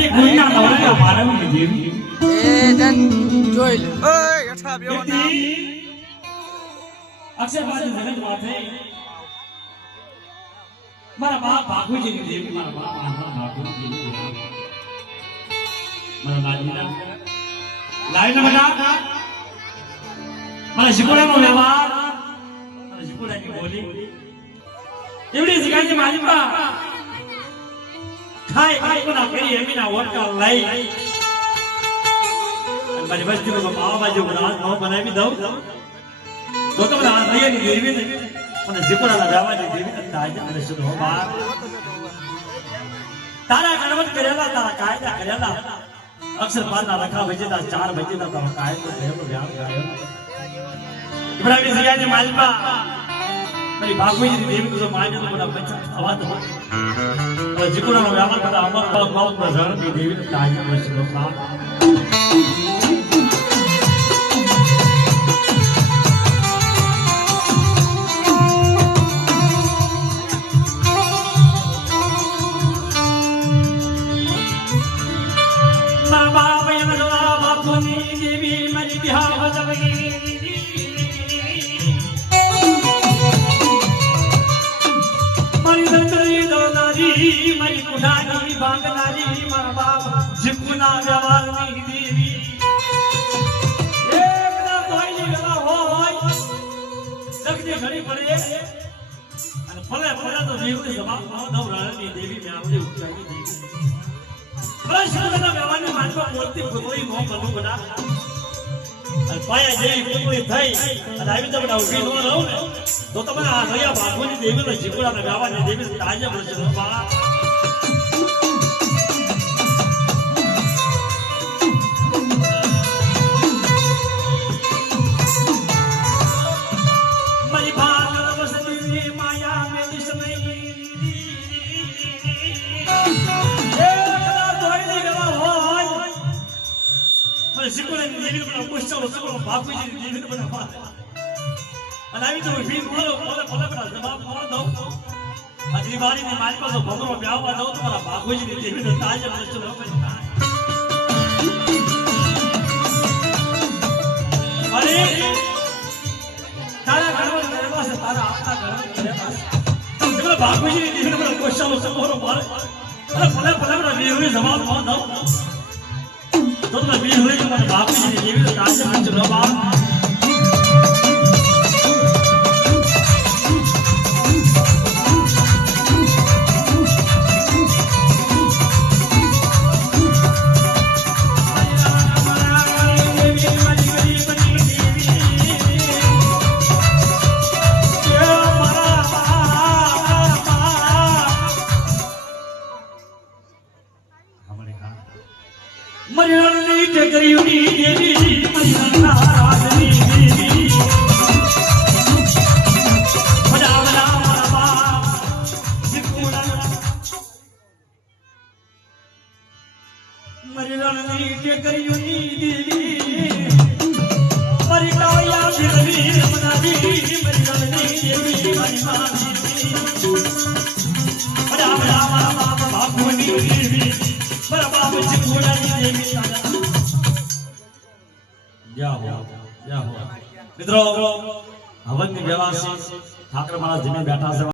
તારી કોઈના નવરાના માનવની દેવી એ જન જોઈ લે ઓય યઠા બેવો ના અક્ષર બાજુ જગત માથે મારા બાપ ભાગુજીની દેવી મારા બાપ આનંદ ભાગુજીની દેવી મારા લાડીના બેટા મારા શિકોડાનો વ્યવહાર મારા શિકોડાની બોલી એવડી જગ્યાએ મારી બા ખાઈ કોના કરી એમીના વોટકા લઈ મારી વસ્તીમાં પાવા બાજુ રાત નો બનાવી દઉં તો મને આ દયાની દેવી ને મને શિકોડાના વ્યવહારની દેવી તાજ અને શુદ્ધ હો બાર તારા ગણવત કરેલા તારા કાયદા કરેલા અક્ષર પારના રખા ભજેતા ચાર ભજેતા તારા કાયદો ભેગો વ્યાપ ગાયો ઇબ્રાહિમ સિયાજી માલપા મારી ભાગુજી દેવી તો માને તો મને બચત થવા દો જીકુડાનો વ્યાપાર બધા અમર બહુ પ્રધાનની દેવી તાજ વસ્તુ ના મારી કુડાની બાંગનારી મારા બાપ જીપના વ્યવહારની દેવી એકદમ કોઈની વ્યવહાર હોય દગની ઘડી પડે અને ભલે તો દેવની જવાબ ન દઉં રાણી દેવી મે આવડી ઉઠાવી દેવી પ્રશ્નના વ્યવહારની માનવા મૂર્તિ કોઈ નો બનવું બના અને પાયા જેવી કોઈ થઈ અને આવી તો બડા ઉભી ન રહું ને તો તમે આ ગયા ભાગોની દેવીનો જીકુડાના વ્યવહારની દેવી તાજે પ્રશ્ન બા શિકોડાની દેવી પર પૂછતો હતો બાપુજીની દેવી પર અને આવી તો ભીમ બોલો બોલે જવાબ ન દઉં આ દિવાળીની મારી પાસે ભમરો બ્યાવવા દઉં તો મારા બાપુજીની દેવીનો તાજ પ્રશ્ન ન કરી અરે તારા ઘરમાં રહેવા છે તારા આપના ઘરમાં રહેવા છે તમે બાપુજીની દેવી પર પૂછતો હતો મારે અરે ભલે દેવી જવાબ ન દઉં તો તમે બી હોય તો મારા બાપુજીની દેવી તો તાજે પ્રશ્ન ન બા મરણની ટકરીઓની દેવી મરણના રાજની દેવી બડાવડા મારા જીકુડા મરણની ટકરીઓની દેવી પરિકાયા ફિરવી મનાવી મરણની દેવી મારી માની બડાવડા મારા બાપુની દેવી મારા બાપ જીકુડાની દેવી મિત્રો હવનની વ્યવસ્થા ઠાકર મહારાજ જમીન બેઠા છે